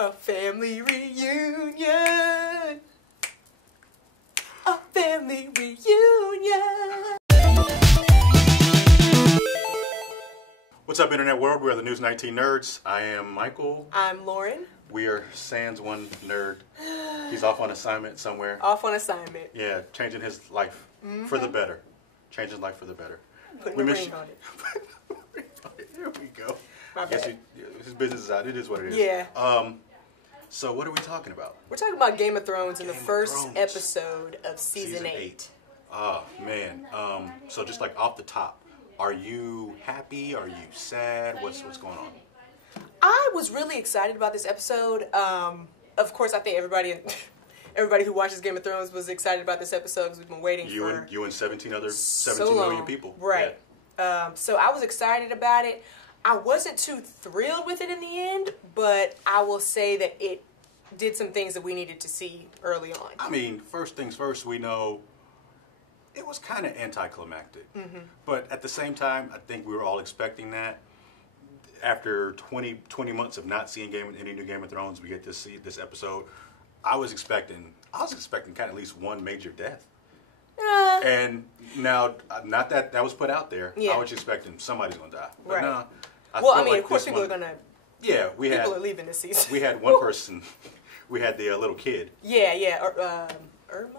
A family reunion. A family reunion. What's up, Internet world? We are the News 19 Nerds. I am Michael. I'm Lauren. We are Sans one nerd. He's off on assignment somewhere. Off on assignment. Yeah, changing his life for the better. Changing his life for the better. Putting a ring on it. Here we go. My bad. His business is out. It is what it is. Yeah. So what are we talking about? We're talking about Game of Thrones in the Game of first Thrones. episode of season 8. Oh, man. So just like off the top, are you happy? Are you sad? What's going on? I was really excited about this episode. Of course, I think everybody who watches Game of Thrones was excited about this episode because we've been waiting for you and 17 million long. people. Right. Yeah. So I was excited about it. I wasn't too thrilled with it in the end, but I will say that it did some things that we needed to see early on. I mean, first things first, we know it was kind of anticlimactic. But at the same time, I think we were all expecting that. After 20 months of not seeing any new Game of Thrones, we get to see this episode. I was expecting kind of at least one major death. And now, not that was put out there. Yeah. I was expecting somebody's going to die. But Right. nah, Well, I mean, of course people are going to... Yeah, People are leaving this season. We had one person. We had the little kid. Yeah.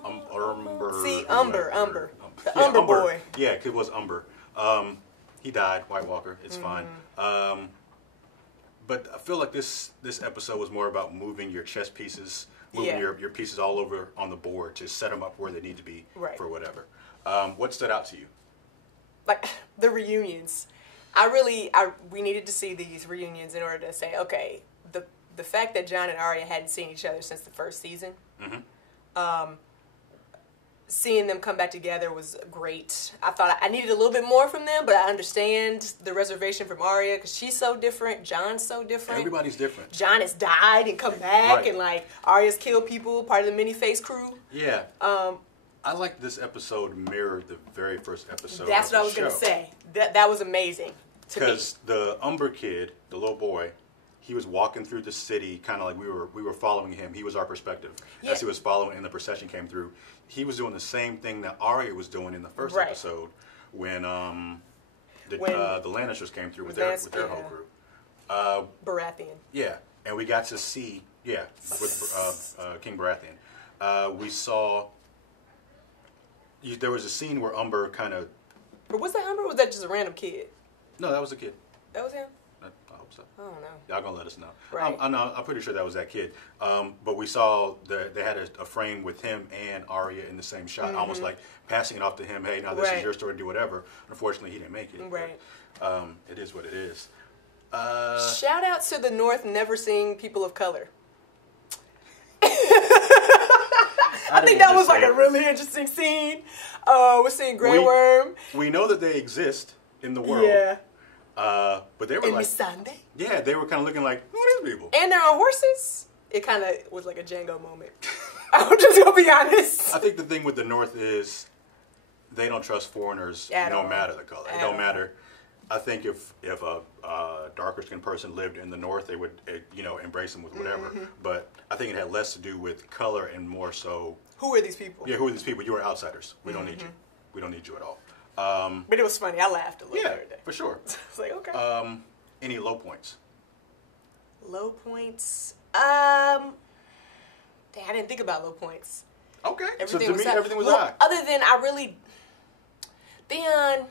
Umber. See, Umber. The Yeah, Umber boy. Yeah, it was Umber. He died, White Walker. It's fine. But I feel like this episode was more about moving your chess pieces, moving your pieces all over on the board to set them up where they need to be for whatever. What stood out to you? Like, the reunions. We needed to see these reunions in order to say, okay, the fact that Jon and Arya hadn't seen each other since the first season, seeing them come back together was great. I thought I needed a little bit more from them, but I understand the reservation from Arya because she's so different. Jon's so different. Everybody's different. Jon has died and come back, Right. and like Arya's killed people, part of the many-face crew. Yeah. I like this episode mirrored the very first episode. That's what I was going to say. That was amazing to me. Because the Umber kid, the little boy, he was walking through the city, kind of like we were following him. He was our perspective as he was following, and the procession came through. He was doing the same thing that Arya was doing in the first episode when the Lannisters came through with their whole crew. Baratheon. Yeah, and we got to see with King Baratheon. We saw. There was a scene where Umber kind of... But was that Umber or was that just a random kid? No, that was a kid. That was him? I hope so. I don't know. Y'all gonna let us know. Right. I'm pretty sure that was that kid. But we saw they had a frame with him and Arya in the same shot, almost like passing it off to him. Hey, now this is your story. Do whatever. Unfortunately, he didn't make it. Right. But, it is what it is. Shout out to the North never seeing people of color. I think that was like a really interesting scene. We're seeing Grey Worm. We know that they exist in the world. Yeah. But they were and like... Sunday. Yeah, they were kind of looking like, who are these people? And they're on horses. It kind of was like a Django moment. I'm just going to be honest. I think the thing with the North is they don't trust foreigners no matter the color. It don't matter. I think if a darker skinned person lived in the North, they would embrace them with whatever. But I think it had less to do with color and more so... Who are these people? Yeah, who are these people? You are outsiders. We don't need you. We don't need you at all. But it was funny. I laughed a little bit. Yeah, for sure. I was like, okay. Any low points? Low points? I didn't think about low points. Okay. Everything so to me, everything was high. Other than Theon...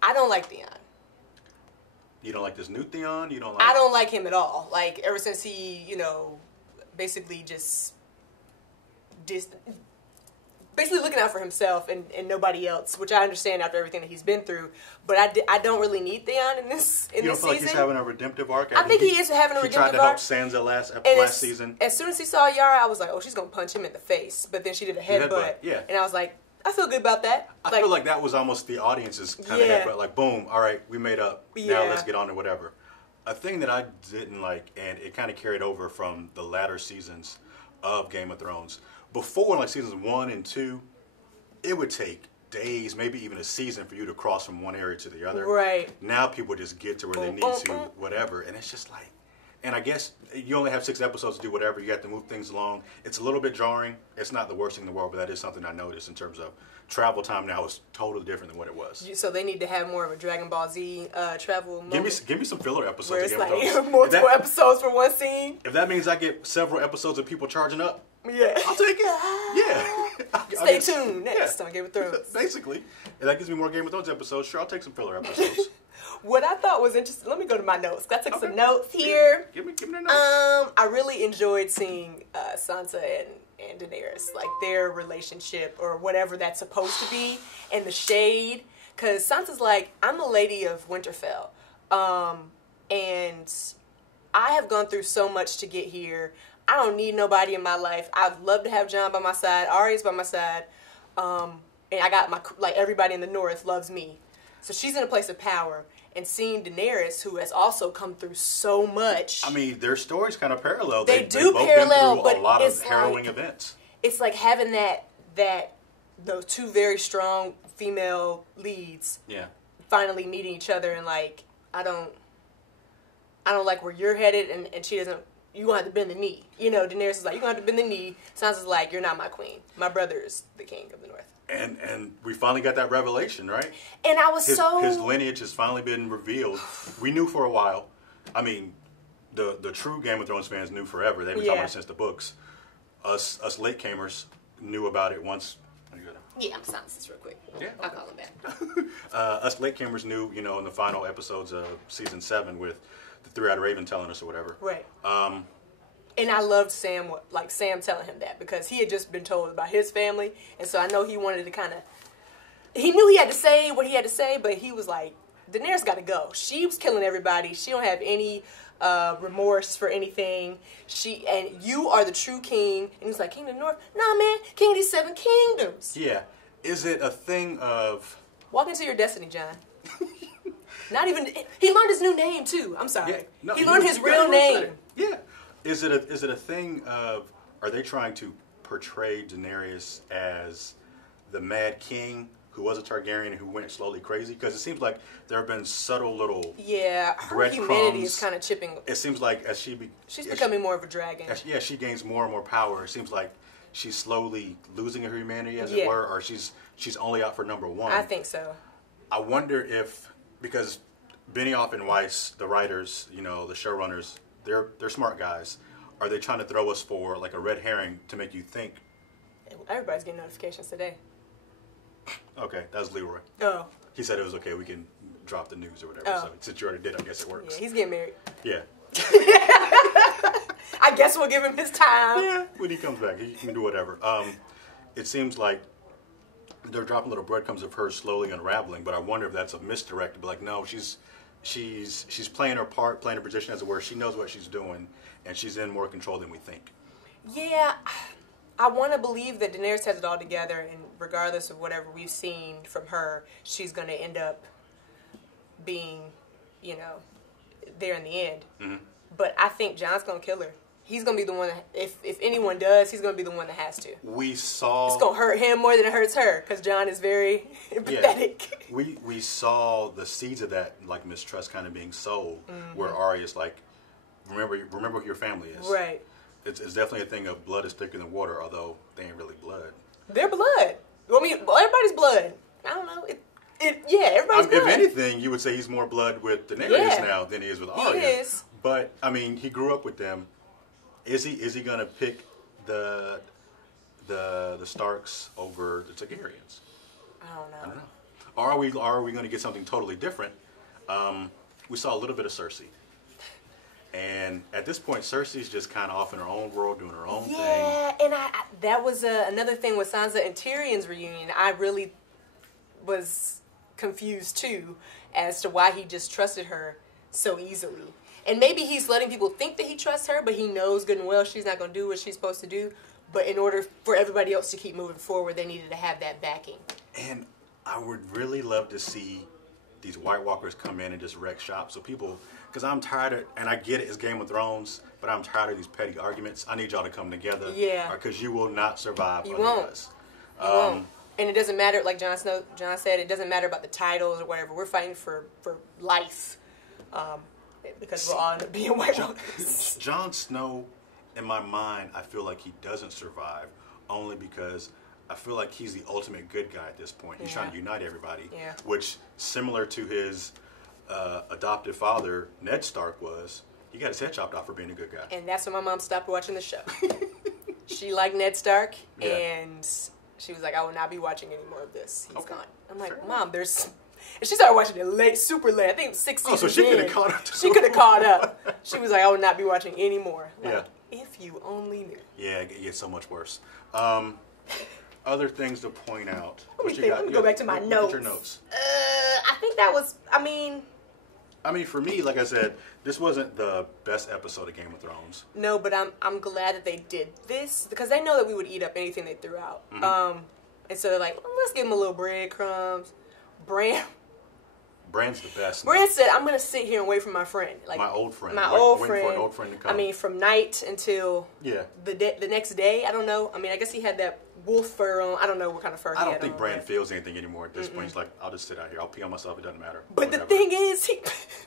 I don't like Theon. You don't like this new Theon? You don't like... I don't like him at all. Like, ever since he, basically just basically looking out for himself and nobody else, which I understand after everything that he's been through. But I don't really need Theon in this season. You don't feel like he's having a redemptive arc? I think he is having a redemptive arc. He tried to help Sansa last season. As soon as he saw Yara, I was like, oh, she's going to punch him in the face. But then she did a headbutt. Yeah. And I was like, I feel good about that. I feel like that was almost the audience's kind of headbutt. Like, boom, all right, we made up. Now let's get on to whatever. A thing that I didn't like, and it kind of carried over from the latter seasons of Game of Thrones. Before, like seasons 1 and 2, it would take days, maybe even a season for you to cross from one area to the other. Right. Now people just get to where they need to, whatever. And it's just like, And I guess you only have 6 episodes to do whatever. You have to move things along. It's a little bit jarring. It's not the worst thing in the world, but that is something I noticed in terms of travel time now is totally different than what it was. So they need to have more of a Dragon Ball Z travel moment. Give me some filler episodes. Where it's like multiple episodes for one scene. If that means I get several episodes of people charging up, yeah, I'll take it. Yeah. Stay tuned next on Game of Thrones. Basically. If that gives me more Game of Thrones episodes, sure, I'll take some filler episodes. What I thought was interesting, let me go to my notes. I took some notes here. Give me the notes. I really enjoyed seeing Sansa and Daenerys, like their relationship or whatever that's supposed to be, and the shade. Because Sansa's like, I'm a lady of Winterfell, and I have gone through so much to get here. I don't need nobody in my life. I'd love to have Jon by my side, Arya's by my side, and I got everybody in the North loves me. So she's in a place of power. And seeing Daenerys, who has also come through so much. I mean, their stories kind of parallel. They both do parallel, been through but a lot it's of harrowing events. It's like having those two very strong female leads. Yeah. Finally meeting each other and like, I don't like where you're headed, and she doesn't. You gonna have to bend the knee. You know, Daenerys is like, you're gonna have to bend the knee. Sansa's like, you're not my queen. My brother is the king of the North. And we finally got that revelation, right? And I was his lineage has finally been revealed. We knew for a while. I mean, the true Game of Thrones fans knew forever. They've been talking about it since the books. Us latecomers knew about it once. Yeah, I'm silent this real quick. Yeah, I'll call him back. Us latecomers knew, in the final episodes of season 7 with the Three-Eyed Raven telling us or whatever. Right. And I loved Sam telling him that, because he had just been told about his family, and so I know he wanted to he knew he had to say what he had to say, but he was like, Daenerys got to go. She was killing everybody. She don't have any remorse for anything. And you are the true king. And he's like, King of the North? Nah, man, king of these 7 kingdoms. Yeah. Is it a thing of... Walk into your destiny, Jon. Not even... He learned his new name, too. I'm sorry. Yeah, no, he learned his real name. Yeah. Is it a thing of, are they trying to portray Daenerys as the Mad King who was a Targaryen who went slowly crazy? Because it seems like there have been subtle little her humanity is kind of chipping. It seems like as she's becoming more of a dragon. She gains more and more power. It seems like she's slowly losing her humanity, as it were, or she's only out for number 1. I think so. I wonder if, because Benioff and Weiss, the writers, the showrunners, they're smart guys. Are they trying to throw us for like a red herring to make you think? Everybody's getting notifications today. Okay, that was Leroy. Oh. He said it was okay. We can drop the news or whatever. Oh. So since you already did, I guess it works. Yeah, he's getting married. Yeah. I guess we'll give him his time. Yeah, when he comes back, he can do whatever. It seems like they're dropping little breadcrumbs of her slowly unraveling, but I wonder if that's a misdirect to be like, no, she's playing her part, playing her position, as it were. She knows what she's doing, and she's in more control than we think. Yeah, I want to believe that Daenerys has it all together, and regardless of whatever we've seen from her, she's going to end up being, there in the end. Mm-hmm. But I think Jon's going to kill her. He's going to be the one that, if anyone does, he's going to be the one that has to. It's going to hurt him more than it hurts her, because Jon is very empathetic. Yeah. We saw the seeds of that, like, mistrust kind of being sown, where Arya's like, remember who your family is. Right. It's definitely a thing of blood is thicker than water, although they ain't really blood. They're blood. I mean, everybody's blood. I don't know. Everybody's blood. If anything, you would say he's more blood with Daenerys now than he is with Arya. He is. But, I mean, he grew up with them. Is he going to pick the Starks over the Targaryens? I don't know. Or are we going to get something totally different? We saw a little bit of Cersei. And at this point, Cersei's just kind of off in her own world, doing her own thing. Yeah, and that was another thing with Sansa and Tyrion's reunion. I really was confused, too, as to why he just trusted her so easily. And maybe he's letting people think that he trusts her, but he knows good and well she's not going to do what she's supposed to do. But in order for everybody else to keep moving forward, they needed to have that backing. And I would really love to see these White Walkers come in and just wreck shop. So people, because I'm tired of, and I get it, it's Game of Thrones, but I'm tired of these petty arguments. I need y'all to come together. Yeah. Because you will not survive you under won't. us. You won't. And it doesn't matter, like Jon said, it doesn't matter about the titles or whatever. We're fighting for life. because we'll all end up being White Walkers. Jon Snow, in my mind, I feel like he doesn't survive only because I feel like he's the ultimate good guy at this point. He's trying to unite everybody, which, similar to his adoptive father, Ned Stark, was. He got his head chopped off for being a good guy. And that's when my mom stopped watching the show. She liked Ned Stark, and she was like, I will not be watching any more of this. He's gone. I'm like, Mom, there's... And she started watching it late, super late. I think 6 seasons so she could have caught up. She could have caught up. She was like, I will not be watching any more. Like, if you only knew. Yeah, it gets so much worse. Other things to point out. Let me go back to my notes. Your notes. I think that was, I mean, for me, like I said, this wasn't the best episode of Game of Thrones. No, but I'm glad that they did this because they know that we would eat up anything they threw out. And so they're like, well, let's give them a little breadcrumbs. Bran's the best. Bran said, I'm going to sit here and wait for my friend. Like my old friend. Waiting for an old friend to come. I mean, from night until the next day. I don't know. I mean, I guess he had that wolf fur on. I don't know what kind of fur he had on. I don't think Bran feels anything anymore at this point. He's like, I'll just sit out here. I'll pee on myself. It doesn't matter. But the thing is,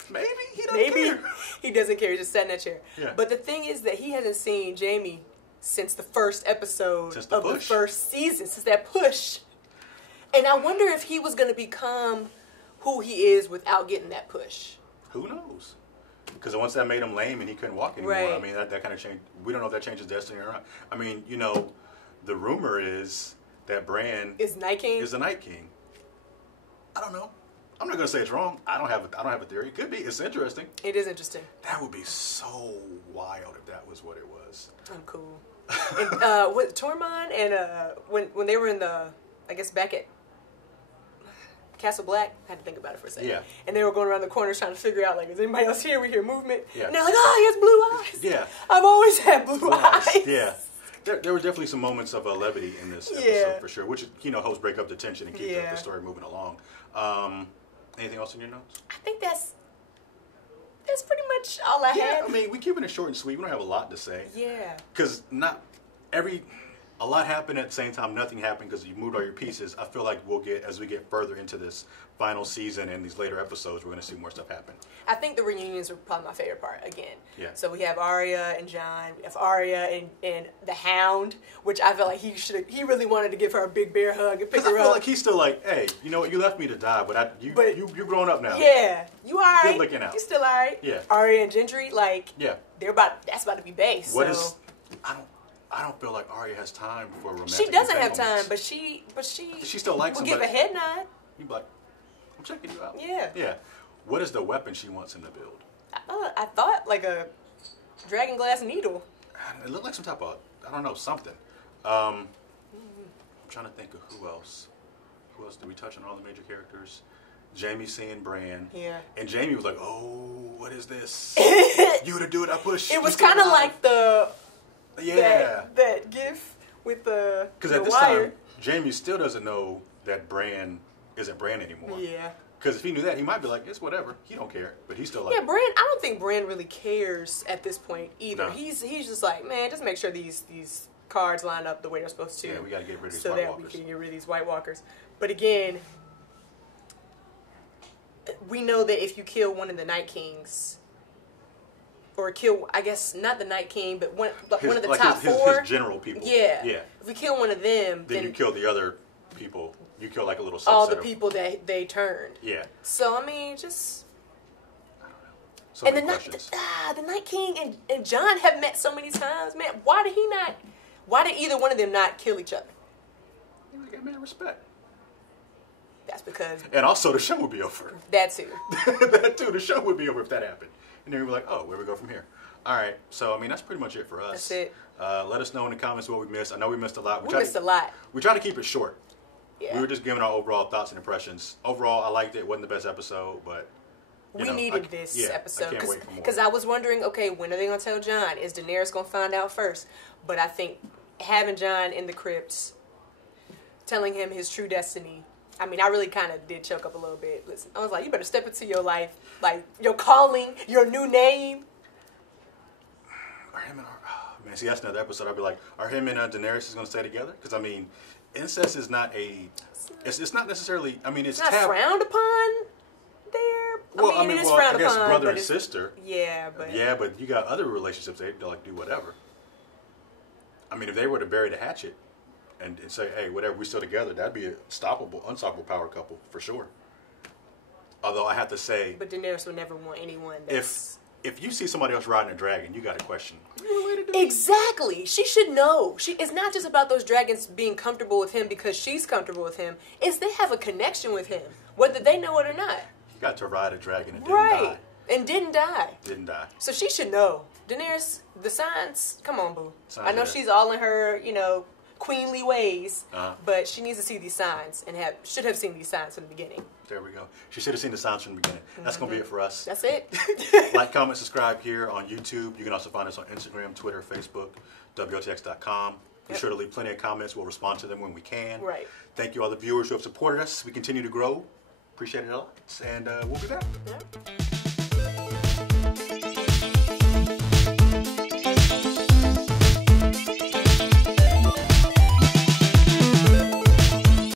maybe he doesn't care. He doesn't care. He just sat in that chair. Yeah. But the thing is that he hasn't seen Jaime since the first episode of the first season, since that push. And I wonder if he was going to become who he is without getting that push. Who knows? Because once that made him lame and he couldn't walk anymore, I mean, that kind of changed. We don't know if that changes destiny or not. I mean, the rumor is that Bran is Night King. Is the Night King. I don't know. I'm not going to say it's wrong. I don't have a theory. It could be. It's interesting. It is interesting. That would be so wild if that was what it was. I'm cool. And with Tormund and when they were in the, I guess back at Castle Black, I had to think about it for a second. Yeah. And they were going around the corners trying to figure out, like, is anybody else here? We hear movement. Yeah. And they're like, oh, he has blue eyes. Yeah. I've always had blue eyes. Yeah. There were definitely some moments of levity in this episode for sure, which helps break up the tension and keep the story moving along. Anything else in your notes? I think that's pretty much all I had. I mean, we're keeping it short and sweet. We don't have a lot to say. Yeah. Because a lot happened at the same time. Nothing happened because you moved all your pieces. I feel like as we get further into this final season and these later episodes, we're going to see more stuff happen. I think the reunions are probably my favorite part again. Yeah. So we have Arya and Jon. We have Arya and the Hound, which I feel like he really wanted to give her a big bear hug and pick her up. I feel like he's still like, hey, you know what? You left me to die, but you're grown up now. Yeah. You all right? Good looking out. You still all right? Yeah. Arya and Gendry, like, that's about to be base. I don't feel like Arya has time for romantic. She doesn't have time, but she still likes will somebody. give a head nod. You'd be like, I'm checking you out. Yeah. Yeah. What is the weapon she wants him to build? I thought like a dragon glass needle. It looked like some type of, I don't know, something. I'm trying to think of who else. Who else did we touch on? All the major characters. Jaime seeing Bran. Yeah. And Jaime was like, oh, what is this? You to do it, I push. It was kind of like the... Yeah. That gif with the Because at this wire. time, Jaime still doesn't know that Bran isn't Bran anymore. Yeah. Because if he knew that, he might be like, it's whatever. He don't care. But he's still like... Yeah, Bran, I don't think Bran really cares at this point either. No. He's just like, man, just make sure these cards line up the way they're supposed to. Yeah, we got to get rid of these so White that Walkers. we can get rid of these White Walkers. But again, we know that if you kill one of the Night Kings... Or kill, I guess, not the Night King, but one of the top four. His general people. Yeah. Yeah. If we kill one of them, then you kill the other people. You kill like a little subset. All the people that they turned. Yeah. So, I mean, just... I don't know. So many the questions. the Night King and Jon have met so many times, man. Why did either one of them not kill each other? They got mad respect. That's because... And also, the show would be over. That too. That too. The show would be over if that happened. And then we'd be like, oh, where we go from here? All right. So, I mean, that's pretty much it for us. That's it. Let us know in the comments what we missed. I know we missed a lot. We missed a lot. We try to keep it short. Yeah. We were just giving our overall thoughts and impressions. Overall, I liked it. It wasn't the best episode, but... We needed this episode. I can't wait for more. Because I was wondering, okay, when are they going to tell Jon? Is Daenerys going to find out first? But I think having Jon in the crypts, telling him his true destiny... I mean, I really kind of did choke up a little bit. Listen, I was like, you better step into your life, like your calling, your new name. Man, see, that's another episode. I'd be like, are him and Daenerys is going to stay together? Because, I mean, incest is not a... It's not necessarily... I mean, it's not frowned upon there. Well, I mean, it is frowned I guess upon, brother but and it's- sister. Yeah, but Yeah, but you got other relationships. They like do whatever. I mean, if they were to bury the hatchet and say, "Hey, whatever, we still together," that'd be a unstoppable power couple for sure. Although I have to say, But Daenerys would never want anyone that's... if you see somebody else riding a dragon, you got to question. You related to them? Exactly. She should know. It's not just about those dragons being comfortable with him because she's comfortable with him. It's they have a connection with him, whether they know it or not. You got to ride a dragon and didn't Right. die. And didn't die. Didn't die. So she should know. Daenerys, the signs, come on, boo. Signs I know are there. she's all in her, queenly ways, Uh-huh. but she needs to see these signs and should have seen these signs from the beginning. There we go. She should have seen the signs from the beginning. That's going to be it for us. That's it. Like, comment, subscribe here on YouTube. You can also find us on Instagram, Twitter, Facebook, WOTX.com. Be sure to leave plenty of comments. We'll respond to them when we can. Right. Thank you all the viewers who have supported us. We continue to grow. Appreciate it a lot. And we'll be back. Yeah.